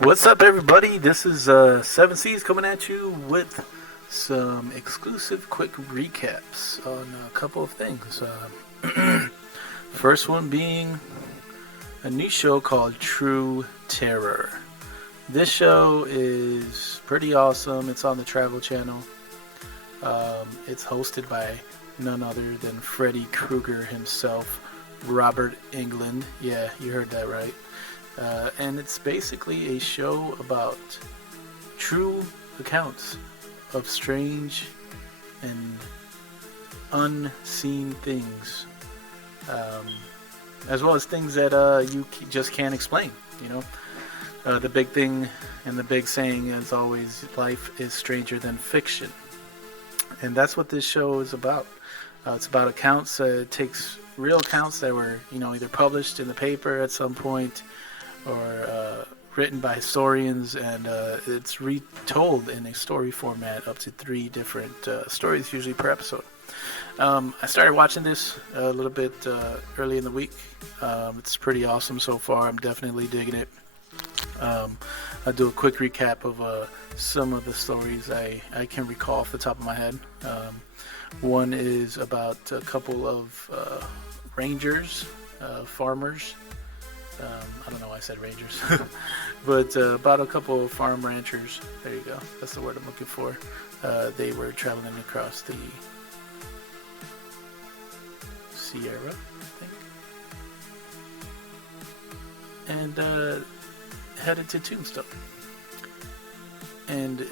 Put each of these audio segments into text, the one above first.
What's up, everybody? This is Seven Seas coming at you with some exclusive quick recaps on a couple of things. First one being a new show called True Terror. This show is pretty awesome. It's on the Travel Channel. It's hosted by none other than Freddy Krueger himself, Robert Englund. Yeah, you heard that right. And it's basically a show about true accounts of strange and unseen things, as well as things that you just can't explain. You know, the big thing and the big saying is always life is stranger than fiction, and that's what this show is about. It's about accounts. It takes real accounts that were, either published in the paper at some point or written by historians, and it's retold in a story format, up to 3 different stories, usually per episode. I started watching this a little bit early in the week. It's pretty awesome so far. I'm definitely digging it. I'll do a quick recap of some of the stories I can recall off the top of my head. One is about a couple of rangers, farmers. I don't know why I said rangers, but about a couple of farm ranchers. There you go. That's the word I'm looking for. They were traveling across the Sierra, I think, and headed to Tombstone. And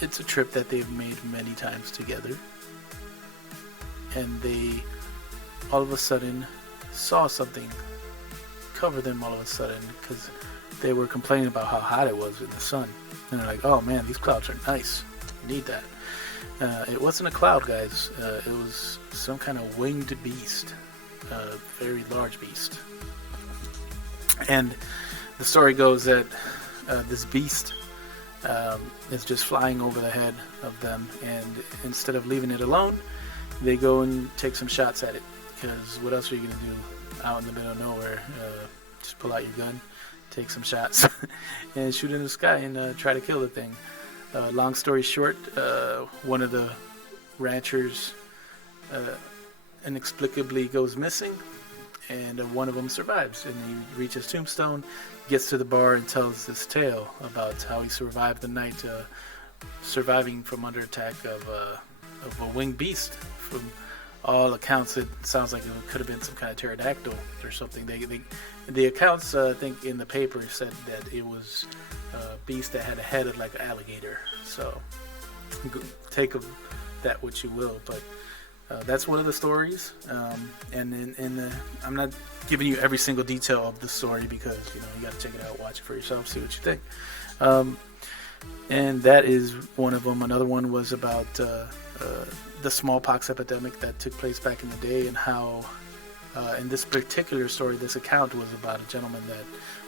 it's a trip that they've made many times together. And they all of a sudden saw something cover them all of a sudden, because they were complaining about how hot it was in the sun, and they're like, oh man, these clouds are nice, need that. It wasn't a cloud, guys. It was some kind of winged beast, very large beast. And the story goes that this beast is just flying over the head of them, and instead of leaving it alone, they go and take some shots at it, because what else are you going to do out in the middle of nowhere? Just pull out your gun, take some shots, and shoot in the sky and try to kill the thing. Long story short, one of the ranchers inexplicably goes missing, and one of them survives, and he reaches Tombstone, gets to the bar, and tells this tale about how he survived the night, surviving from under attack of a winged beast. From all accounts, it sounds like it could have been some kind of pterodactyl or something. The accounts, I think, in the paper said that it was a beast that had a head of like an alligator. So take of that what you will, but that's one of the stories. And I'm not giving you every single detail of the story, because you got to check it out, watch it for yourself, see what you think. And that is one of them. Another one was about the smallpox epidemic that took place back in the day, and how in this particular story, this account was about a gentleman that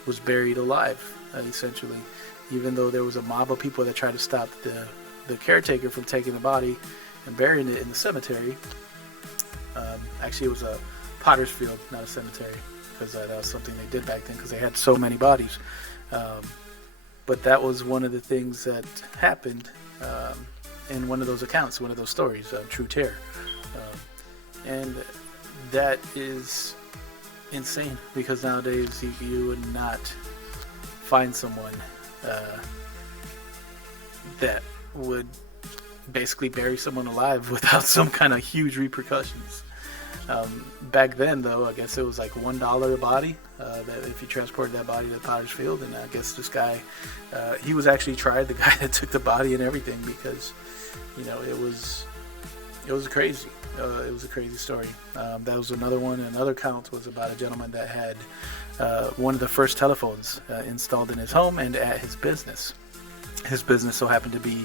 was buried alive, essentially, even though there was a mob of people that tried to stop the caretaker from taking the body and burying it in the cemetery. Actually, it was a potter's field, not a cemetery, because that was something they did back then, because they had so many bodies. But that was one of the things that happened in one of those accounts, one of those stories, True Terror. And that is insane, because nowadays you would not find someone that would basically bury someone alive without some kind of huge repercussions. Back then, though, I guess it was like $1 a body, that if you transported that body to Potter's Field. And I guess this guy, he was actually tried, the guy that took the body and everything, because it was crazy. It was a crazy story. That was another one. Another count was about a gentleman that had one of the first telephones installed in his home and at his business. His business so happened to be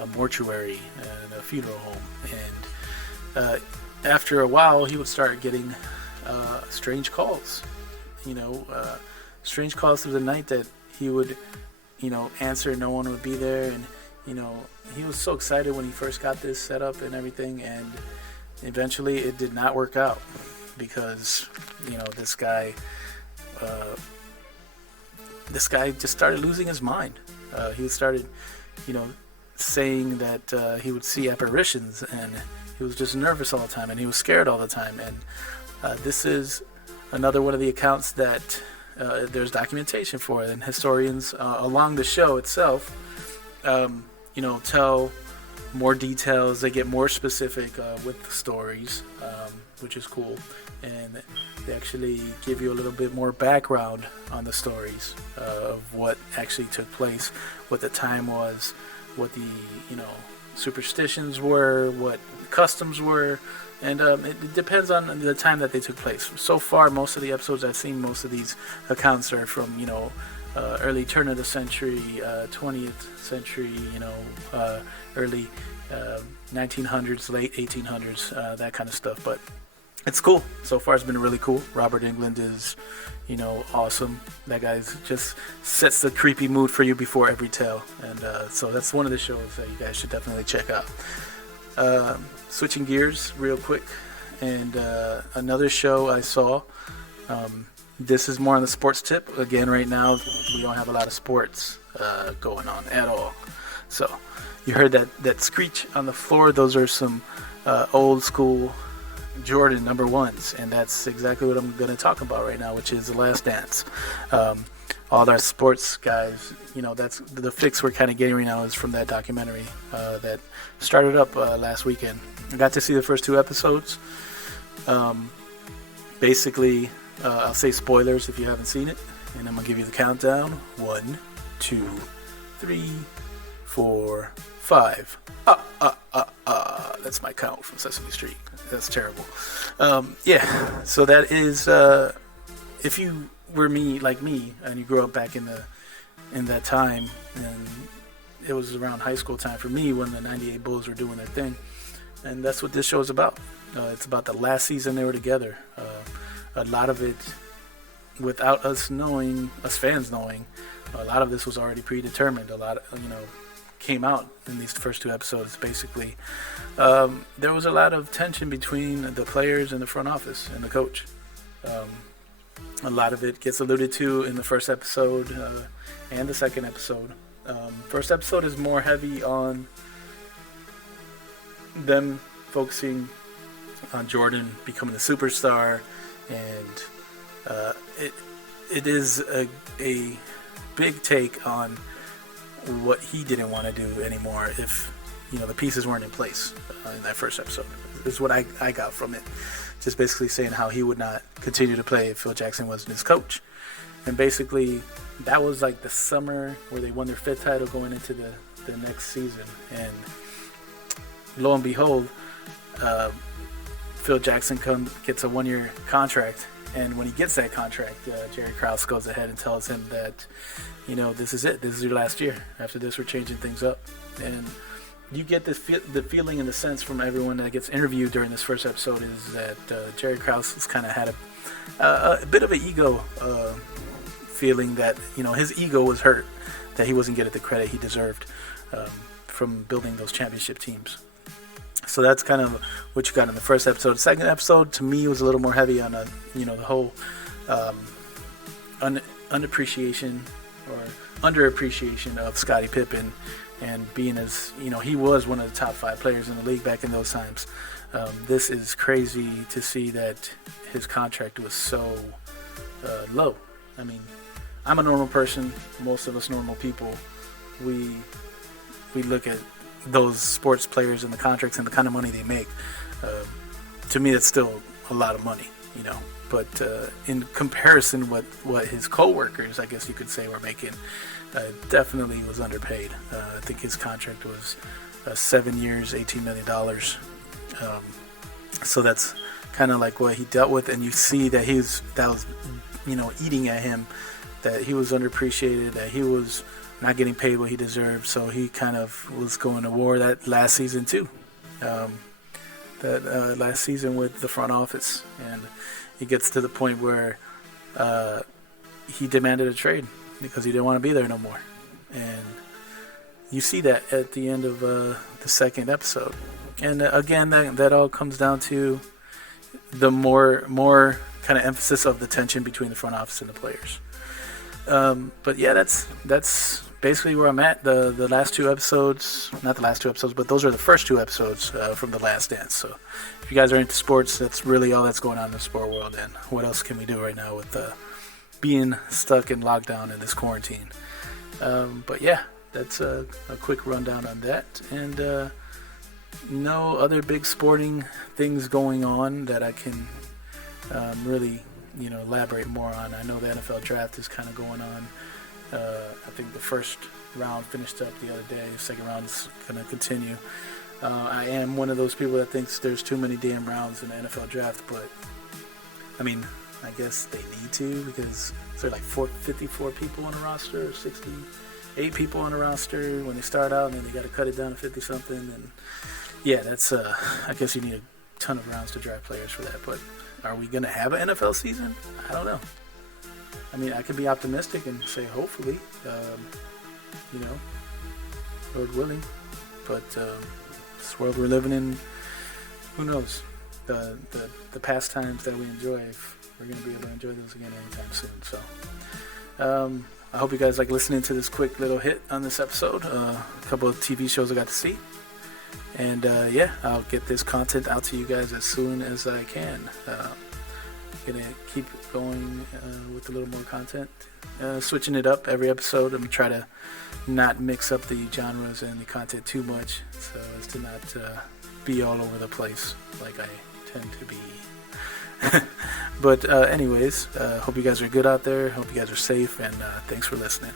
a mortuary and a funeral home. And after a while, he would start getting strange calls. Strange calls through the night that he would, answer. No one would be there, and he was so excited when he first got this set up and everything, and eventually it did not work out, because this guy this guy just started losing his mind. He started, saying that he would see apparitions, and he was just nervous all the time, and he was scared all the time. And this is another one of the accounts that there's documentation for, and historians along the show itself, tell more details. They get more specific with the stories, which is cool, and they actually give you a little bit more background on the stories of what actually took place, what the time was, what the superstitions were, what customs were, and it depends on the time that they took place. So far, most of the episodes I've seen, most of these accounts are from early turn of the century, 20th century, early 1900s, late 1800s, that kind of stuff. But it's cool. So far, it's been really cool. Robert Englund is, awesome. That guy just sets the creepy mood for you before every tale. And so that's one of the shows that you guys should definitely check out. Switching gears real quick, and another show I saw. This is more on the sports tip. Again, right now, we don't have a lot of sports going on at all. So you heard that screech on the floor. Those are some old school Jordan number ones, and that's exactly what I'm going to talk about right now, which is The Last Dance. All our sports guys, that's the fix we're kind of getting right now is from that documentary that started up last weekend. I got to see the first 2 episodes. Basically, I'll say spoilers if you haven't seen it, and I'm going to give you the countdown. 1, 2, 3, 4, 5. That's my count from Sesame Street. That's terrible. So that is, if you were like me, and you grew up back in that time, and it was around high school time for me when the 98 Bulls were doing their thing, and that's what this show is about. It's about the last season they were together. A lot of it, without us fans knowing, a lot of this was already predetermined. A lot, came out in these first 2 episodes. Basically, there was a lot of tension between the players and the front office and the coach. A lot of it gets alluded to in the first episode and the second episode. First episode is more heavy on them focusing on Jordan becoming a superstar, and it is a big take on what he didn't want to do anymore if the pieces weren't in place in that first episode. This is what I got from it. Just basically saying how he would not continue to play if Phil Jackson wasn't his coach. And basically, that was like the summer where they won their 5th title going into the next season. And lo and behold, Phil Jackson gets a 1-year contract. And when he gets that contract, Jerry Krause goes ahead and tells him that, this is it. This is your last year. After this, we're changing things up. And you get the feeling and the sense from everyone that gets interviewed during this first episode is that Jerry Krause has kind of had a bit of an ego feeling that, his ego was hurt, that he wasn't getting the credit he deserved from building those championship teams. So that's kind of what you got in the first episode. The second episode, to me, was a little more heavy on, the whole unappreciation or underappreciation of Scottie Pippen, and being as, he was one of the top 5 players in the league back in those times. This is crazy to see that his contract was so low. I mean, I'm a normal person. Most of us normal people, we look at those sports players and the contracts and the kind of money they make. To me, that's still a lot of money, But in comparison with what his co-workers, I guess you could say, were making, definitely was underpaid. I think his contract was 7 years, $18 million. So that's kind of like what he dealt with, and you see that that was eating at him, that he was underappreciated, that he was not getting paid what he deserved. So he kind of was going to war that last season too. Last season with the front office, and he gets to the point where he demanded a trade because he didn't want to be there no more. And you see that at the end of the second episode. And again, that all comes down to the more kind of emphasis of the tension between the front office and the players. But yeah, that's basically where I'm at. The last two episodes, not the last two episodes, but those are the first two episodes from The Last Dance. So if you guys are into sports, that's really all that's going on in the sport world. And what else can we do right now with being stuck in lockdown in this quarantine? But yeah, that's a quick rundown on that. And no other big sporting things going on that I can really, elaborate more on. I know the NFL draft is kind of going on. I think the first round finished up the other day. The second round is going to continue. I am one of those people that thinks there's too many damn rounds in the NFL draft, but I mean, I guess they need to, because there like 54 people on the roster, or 68 people on the roster when they start out, and then they got to cut it down to 50 something. And yeah, that's I guess you need a ton of rounds to draft players for that. But are we going to have an NFL season? I don't know. I mean, I could be optimistic and say hopefully, Lord willing. But this world we're living in, who knows? The pastimes that we enjoy, if we're going to be able to enjoy those again anytime soon. So I hope you guys like listening to this quick little hit on this episode. A couple of TV shows I got to see. And yeah, I'll get this content out to you guys as soon as I can. Gonna keep going with a little more content, switching it up every episode. I'm gonna try to not mix up the genres and the content too much, so as to not be all over the place like I tend to be. But anyways, hope you guys are good out there. Hope you guys are safe, and thanks for listening.